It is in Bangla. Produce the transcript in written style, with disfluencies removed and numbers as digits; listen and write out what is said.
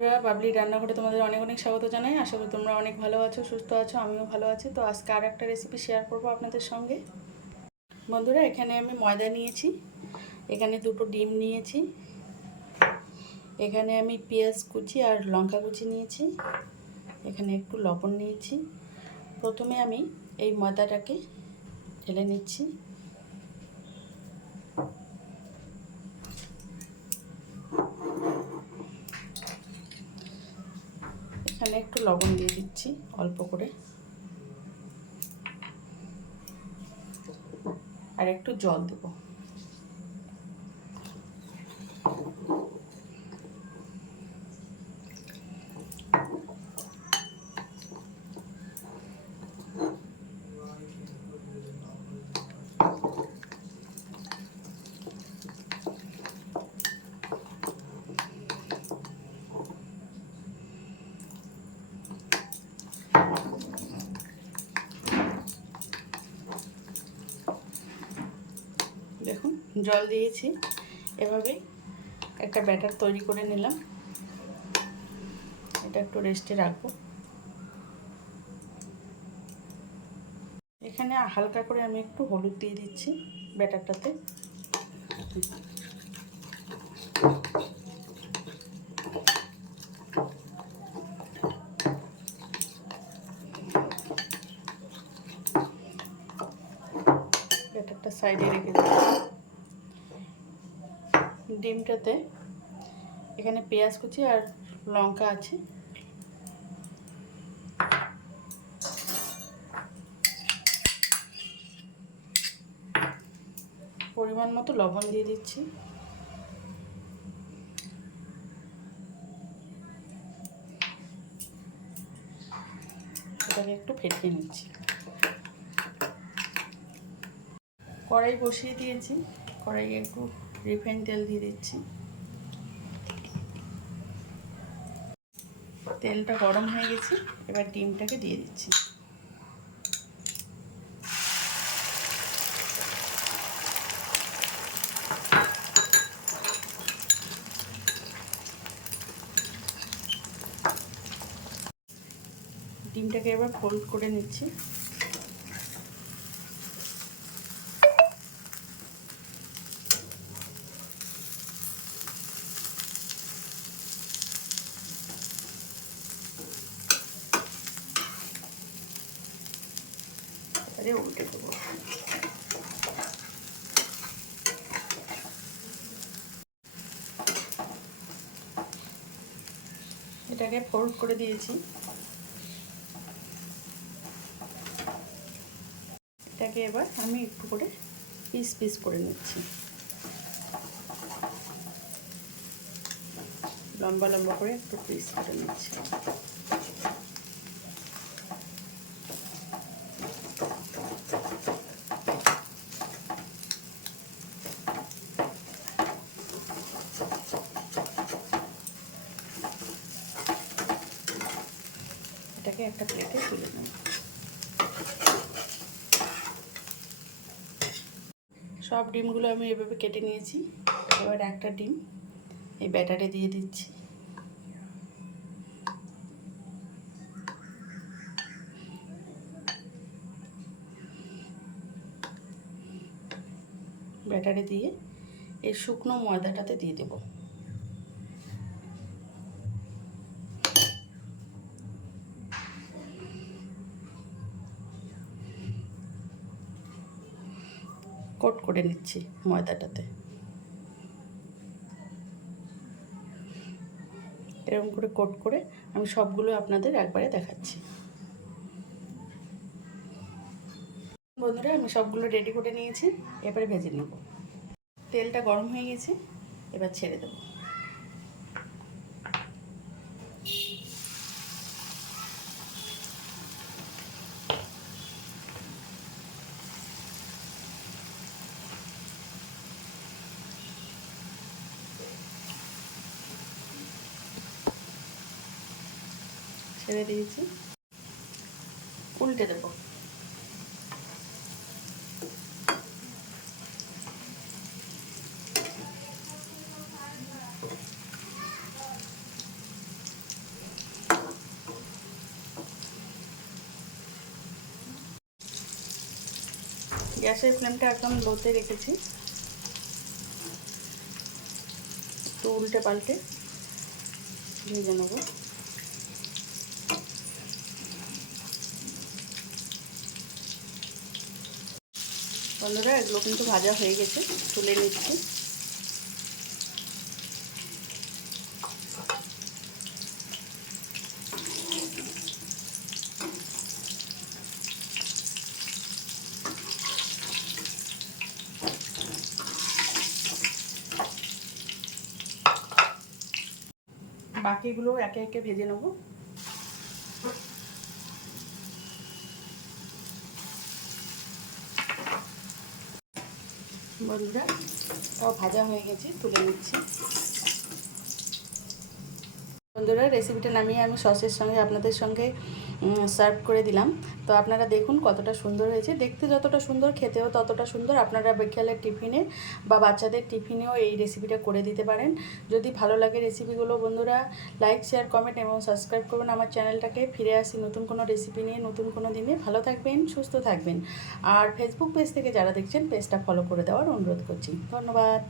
বাবলি রান্নাঘরে তোমাদের অনেক অনেক স্বাগত জানাই। আশা করি তোমরা অনেক ভালো আছো, সুস্থ আছো, আমিও ভালো আছি। তো আজকে আর একটা রেসিপি শেয়ার করব আপনাদের সঙ্গে। বন্ধুরা, এখানে আমি ময়দা নিয়েছি, এখানে দুটো ডিম নিয়েছি, এখানে আমি পেঁয়াজ কুচি আর লঙ্কা কুচি নিয়েছি, এখানে একটু লবণ নিয়েছি। প্রথমে আমি এই ময়দাটাকে ঢেলে নিচ্ছি। এখানে একটু লবণ দিয়ে দিচ্ছি অল্প করে, আর একটু জল দেব। দেখুন, জল দিয়েছি। এভাবেই একটা ব্যাটার তৈরি করে নিলাম। এটা একটু রেস্টে রাখবো। এখানে হালকা করে আমি একটু হলুদ দিয়ে দিচ্ছি ব্যাটারটাতে। ব্যাটারটা সাইডে রেখে দিচ্ছি। ডিমটাতে এখানে পেঁয়াজ কুচি আর লঙ্কা আছে, পরিমাণ মতো লবণ দিয়ে দিচ্ছি। এটাকে একটু ফেটিয়ে নিচ্ছি। কড়াই বসিয়ে দিয়েছি, কড়াইয়ে একটু রিফাইন তেল দিয়ে দিচ্ছি। তেলটা গরম হয়ে গেছে, এবার ডিমটাকে দিয়ে দিচ্ছি। ডিমটাকে এবার ফোল্ড করে নিচ্ছি। এবারে উল্টে দেবো। এটাকে ফোল্ড করে দিয়েছি। এটাকে এবার আমি একটু করে পিস পিস করে নিচ্ছি, লম্বা লম্বা করে একটু পিস করে নিচ্ছি। এটাকে একটা প্লেটে তুলে নেব। সব ডিমগুলো আমি এভাবে কেটে নিয়েছি। এবার একটা ডিম এই ব্যাটারে দিয়ে দিচ্ছি। ব্যাটারে দিয়ে এই শুকনো ময়দাটাতে দিয়ে দেব। কোট করে নিচ্ছি ময়দাটাতে। এরকম করে কোট করে আমি সবগুলো আপনাদের একবারে দেখাচ্ছি। বন্ধুরা, আমি সবগুলো রেডি করে নিয়েছি, এবারে ভেজে নেব। তেলটা গরম হয়ে গেছে, এবার ছেড়ে দেব। ছেড়ে দিয়েছি, উল্টে দেব। গ্যাসের ফ্লেমটা একদম লোতে রেখেছি। একটু উল্টে পাল্টে ভেজে নেব। বন্ধুরা এগুলো কিন্তু ভাজা হয়ে গেছে, তুলে নিচ্ছি। বাকিগুলো একে একে ভেজে নেব। বন্ধুরা তাও ভাজা হয়ে গেছে, তুলে নিচ্ছি। বন্ধুরা রেসিপিটা নামিয়ে আমি সসের সঙ্গে আপনাদের সঙ্গে সার্ভ করে দিলাম। তো আপনারা দেখুন কতটা সুন্দর হয়েছে, দেখতে যতটা সুন্দর খেতেও ততটা সুন্দর। আপনারা বিকেলের টিফিনে বা বাচ্চাদের টিফিনেও এই রেসিপিটা করে দিতে পারেন। যদি ভালো লাগে রেসিপিগুলো বন্ধুরা লাইক, শেয়ার, কমেন্ট এবং সাবস্ক্রাইব করবেন আমার চ্যানেলটাকে। ফিরে আসি নতুন কোনো রেসিপি নিয়ে, নতুন কোনো দিনে। ভালো থাকবেন, সুস্থ থাকবেন। আর ফেসবুক পেজ থেকে যারা দেখছেন পেজটা ফলো করে দেওয়ার অনুরোধ করছি। ধন্যবাদ।